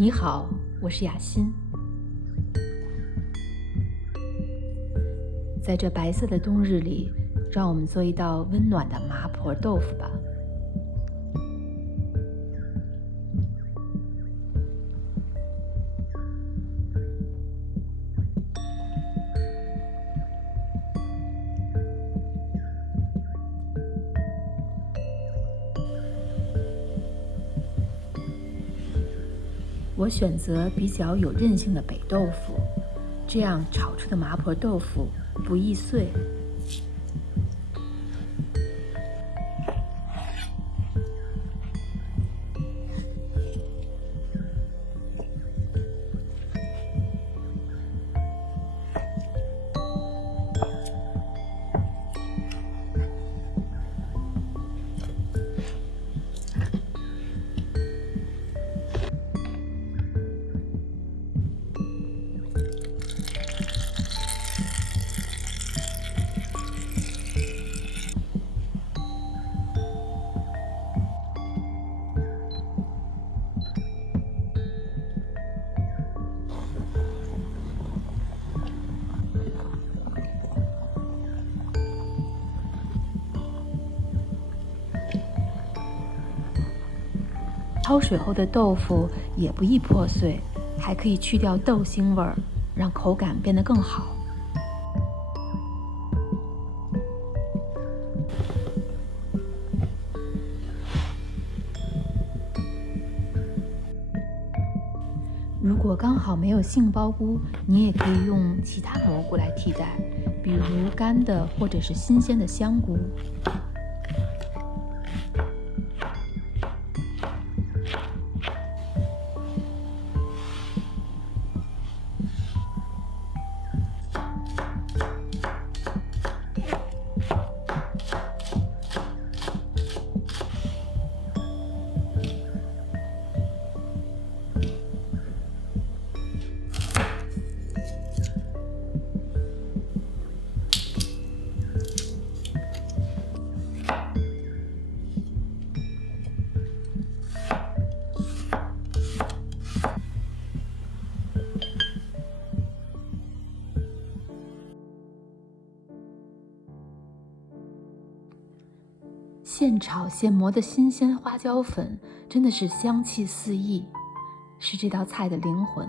你好，我是雅欣。在这白色的冬日里，让我们做一道温暖的麻婆豆腐吧。我选择比较有韧性的北豆腐，这样炒出的麻婆豆腐不易碎。焯水后的豆腐也不易破碎，还可以去掉豆腥味儿，让口感变得更好。如果刚好没有杏鲍菇，你也可以用其他蘑菇来替代，比如干的或者是新鲜的香菇。现炒现磨的新鲜花椒粉真的是香气四溢，是这道菜的灵魂。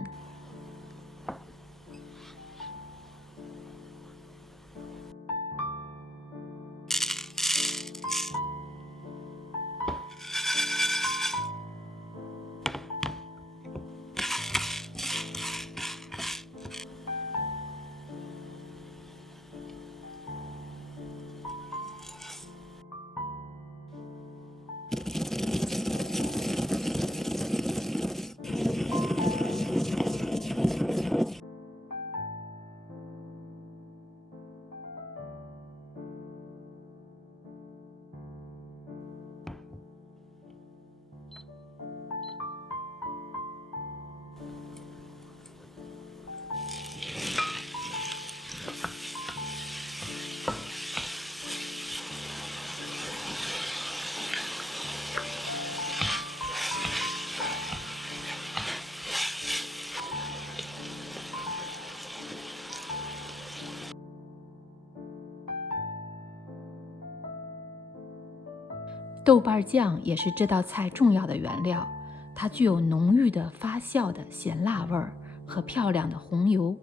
豆瓣酱也是这道菜重要的原料，它具有浓郁的发酵的咸辣味儿和漂亮的红油。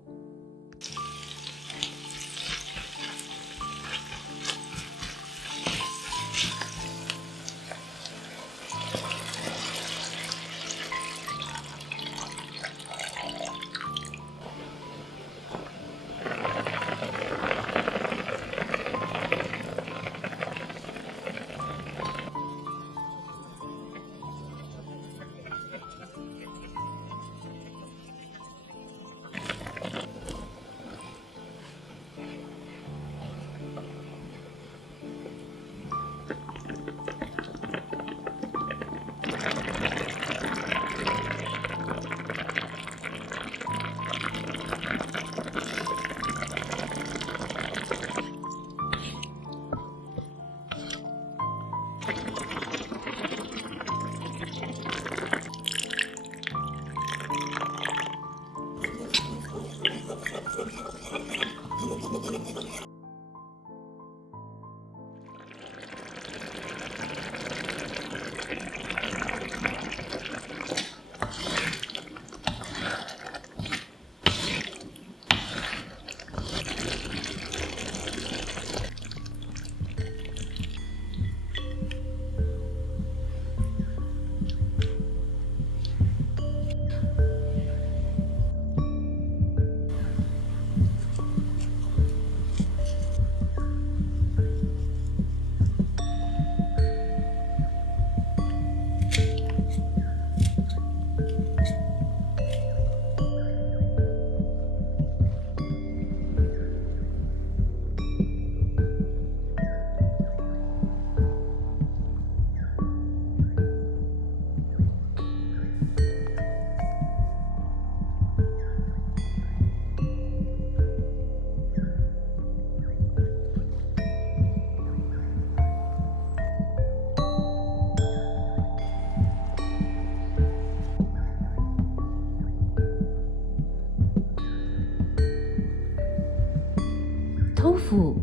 服，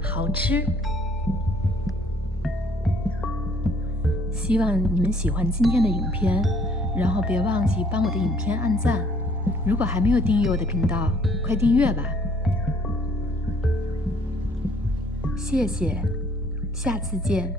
好吃。希望你们喜欢今天的影片，然后别忘记帮我的影片按赞。如果还没有订阅我的频道，快订阅吧。谢谢，下次见。